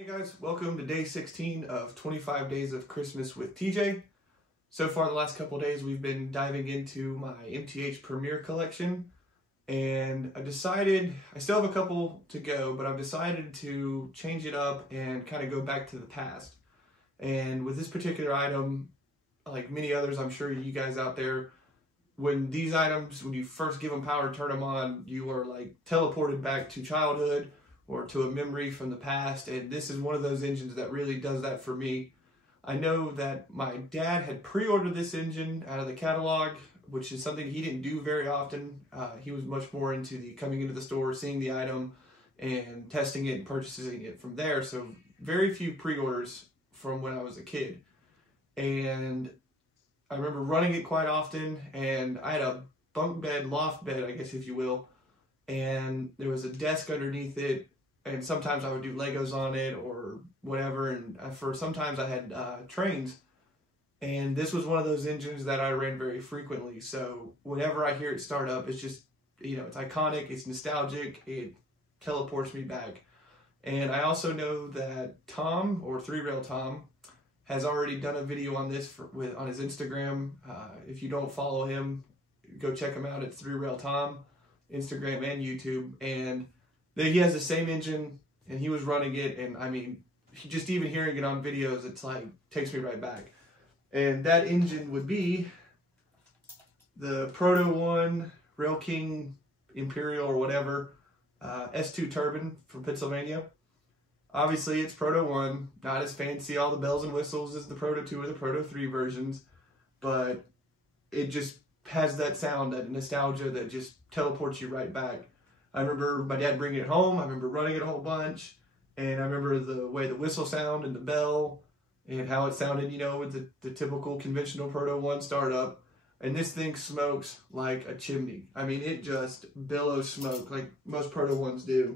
Hey guys, welcome to day 16 of 25 days of Christmas with TJ. So far the last couple days we've been diving into my MTH Premier collection, and I still have a couple to go, but I've decided to change it up and kind of go back to the past. And with this particular item, like many others I'm sure you guys out there, when these items, when you first give them power, turn them on, you are like teleported back to childhood or to a memory from the past, and this is one of those engines that really does that for me. I know that my dad had pre-ordered this engine out of the catalog, which is something he didn't do very often. He was much more into the coming into the store, seeing the item, and testing it and purchasing it from there, so very few pre-orders from when I was a kid. And I remember running it quite often, and I had a bunk bed, loft bed, I guess if you will, and there was a desk underneath it, and sometimes I would do Legos on it or whatever, and sometimes I had trains, and this was one of those engines that I ran very frequently. So whenever I hear it start up, it's just, it's iconic, it's nostalgic, it teleports me back. And I also know that Tom, or 3Rail Tom, has already done a video on this on his Instagram. If you don't follow him, go check him out at 3Rail Tom, Instagram and YouTube. And he has the same engine, and he was running it, and I mean, just even hearing it on videos, it's like, takes me right back. And that engine would be the Proto 1 Railking Imperial or whatever, S2 turbine from Pennsylvania. Obviously, it's Proto 1, not as fancy, all the bells and whistles as the Proto 2 or the Proto 3 versions, but it just has that sound, that nostalgia that just teleports you right back. I remember my dad bringing it home, I remember running it a whole bunch, and I remember the way the whistle sound and the bell and how it sounded, with the typical conventional Proto 1 startup. And this thing smokes like a chimney. I mean, it just billows smoke like most Proto 1s do.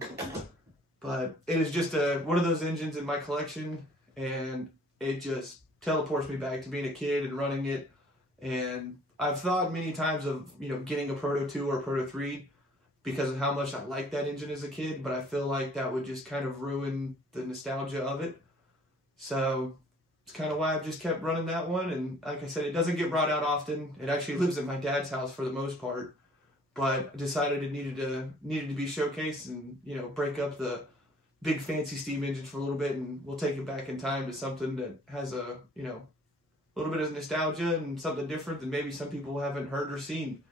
But it is just one of those engines in my collection, and it just teleports me back to being a kid and running it. And I've thought many times of, getting a Proto 2 or a Proto 3 because of how much I liked that engine as a kid, but I feel like that would just kind of ruin the nostalgia of it. So it's kind of why I've just kept running that one. And like I said, it doesn't get brought out often. It actually lives at my dad's house for the most part, but I decided it needed to be showcased and, break up the big fancy steam engine for a little bit, and we'll take it back in time to something that has a, little bit of nostalgia and something different than maybe some people haven't heard or seen.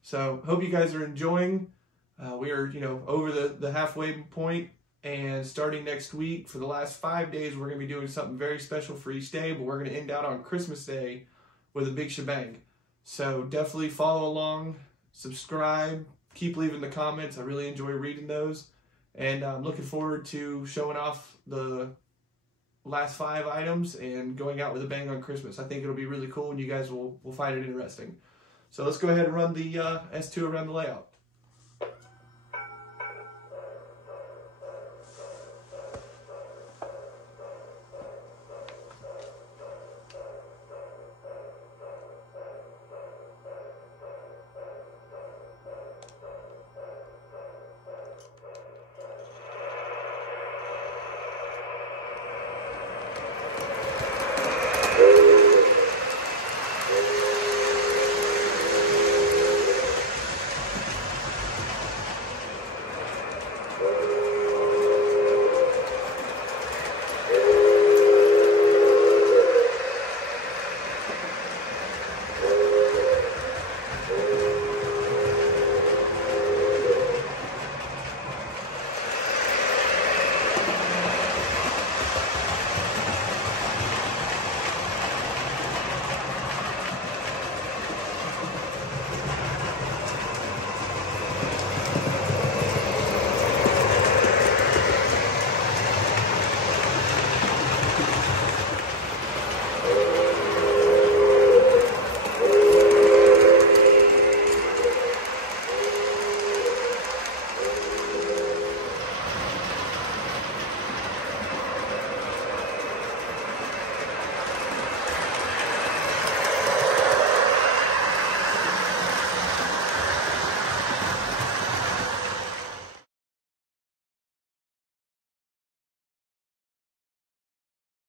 So hope you guys are enjoying. We are, over the halfway point, and starting next week for the last 5 days, we're going to be doing something very special for each day, but we're going to end out on Christmas Day with a big shebang. So definitely follow along, subscribe, keep leaving the comments. I really enjoy reading those, and I'm looking forward to showing off the last 5 items and going out with a bang on Christmas. I think it'll be really cool, and you guys will find it interesting. So let's go ahead and run the S2 around the layout.